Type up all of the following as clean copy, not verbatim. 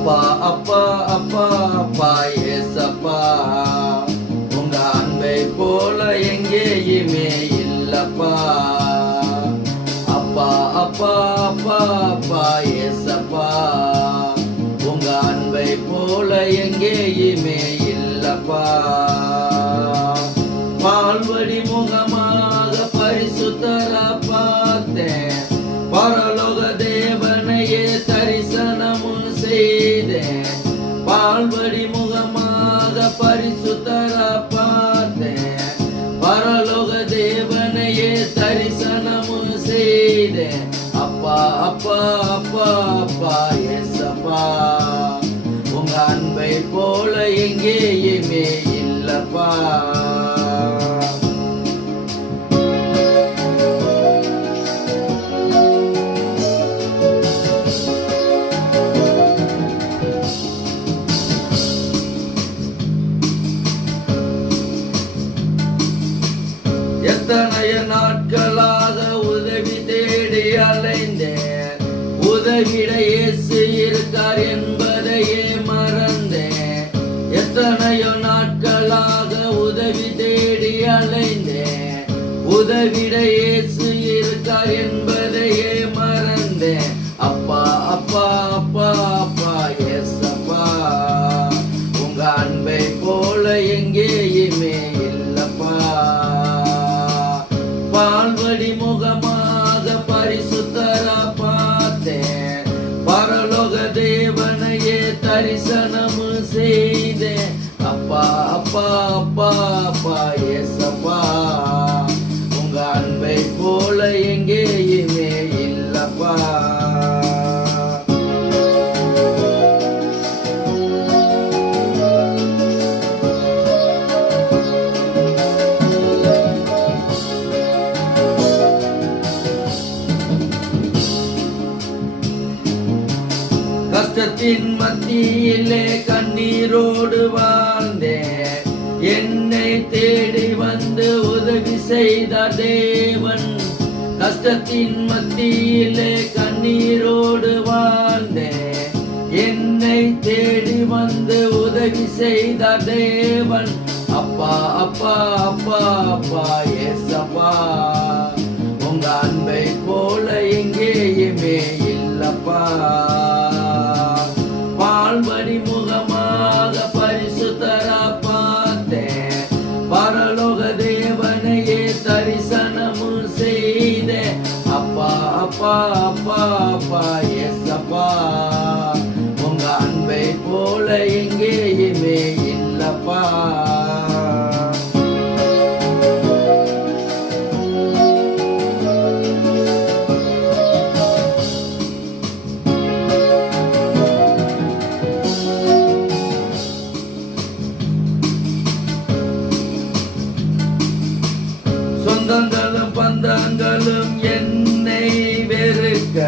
அப்பா அப்பா அப்பா அப்பா ஏசப்பா, உங்க அன்பை போல எங்கேயுமே இல்லப்பா. அப்பா அப்பா அப்பா அப்பா ஏசப்பா, உங்க அன்பை போல எங்கேயுமே இல்லப்பா. பால்வடி முகமாக பரிசுத்தரா பார்த்தேன், பரலோக தேவனையே தரிசனமும் செய்தேன். பால்வடி முகமாக பரிசுத்தரா பார்த்தேன், பரலோக தேவனையே தரிசனமும் செய்தேன். அப்பா அப்பா அப்பா அப்பா ஏசப்பா, உங்க அன்பை போல எங்கேயுமே இல்லப்பா. எத்தனைய நாட்களாக உதவி தேடி அலைந்தேன், உதவிட இயேசு இருக்கார் என்பதையே மறந்தேன். எத்தனையோ நாட்களாக உதவி தேடி அலைந்தேன், உதவிட இயேசு இருக்கார் என்பதையே மறந்தேன். அப்பா அப்பா அப்பா அப்பா ஏசப்பா, உங்க அன்பை போல எங்கேயுமே இல்லப்பா. பால்வடி முகமாக பரிசுத்தரா பார்த்தேன், பரலோக தேவனையே தரிசனமும் செய்தேன். அப்பா அப்பா அப்பா அப்பா ஏசப்பா, உங்க அன்பை போல எங்கேயுமே இல்லப்பா. கஷ்டத்தின் மத்தியிலே கண்ணீரோடு வாழ்ந்தேன், என்னை தேடி வந்து உதவி செய்த தேவன். கஷ்டத்தின் மத்தியிலே கண்ணீரோடு வாழ்ந்தேன், என்னை தேடி வந்து உதவி செய்த தேவன். அப்பா அப்பா அப்பா அப்பா ஏசப்பா, உங்க அன்பை போல எங்கேயுமே இல்லப்பா. பால்வடி முகமாக பரிசுத்தரா பார்த்தேன், பரலோக தேவனையே தரிசனமும் செய்தேன். அப்பா அப்பா அப்பா அப்பா ஏசப்பா, உங்க அன்பை போல எங்கேயுமே இல்லப்பா. சொந்தங்களும் பந்தங்களும் என்னை வெறுக்க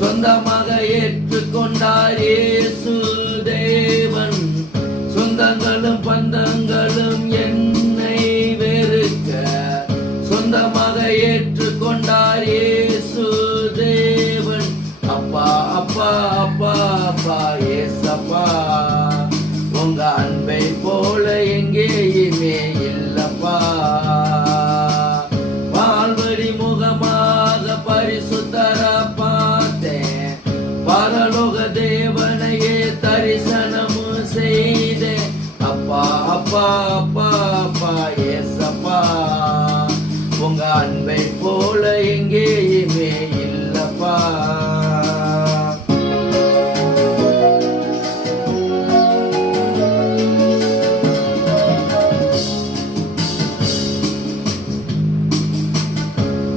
சொந்தமாக ஏற்றுக்கொண்டார் இயேசு தேவன். சொந்தங்களும் பந்தங்களும் என்னை வெறுக்க சொந்தமாக ஏற்றுக்கொண்டார் இயேசு தேவன். அப்பா அப்பா அப்பா அப்பா ஏசப்பா, உங்க அன்பை போல எங்கேயுமே இல்லப்பா. பால்வடி முகமாக பரிசுத்தரா பார்த்தேன், பரலோக தேவனையே தரிசனமும் செய்தேன். அப்பா அப்பா அப்பா அப்பா ஏசப்பா, உங்க அன்பை போல எங்கேயுமே இல்லப்பா.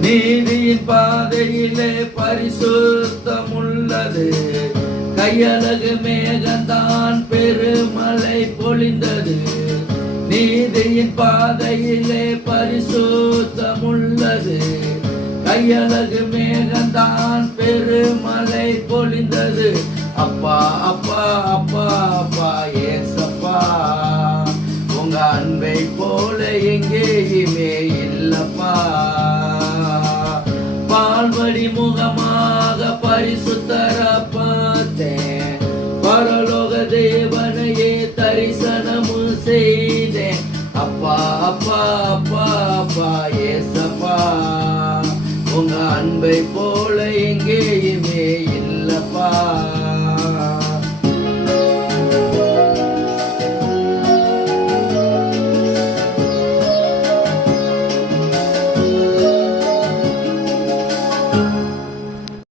நீதியின் பாதையிலே பரிசுத்தமுள்ளது, கையழகு மேகந்தான் பெருமழை பொழிந்தது. நீதியின் பாதையிலே பரிசுத்தமுள்ளது, கையழகு மேகந்தான் பெருமழை பொழிந்தது. அப்பா அப்பா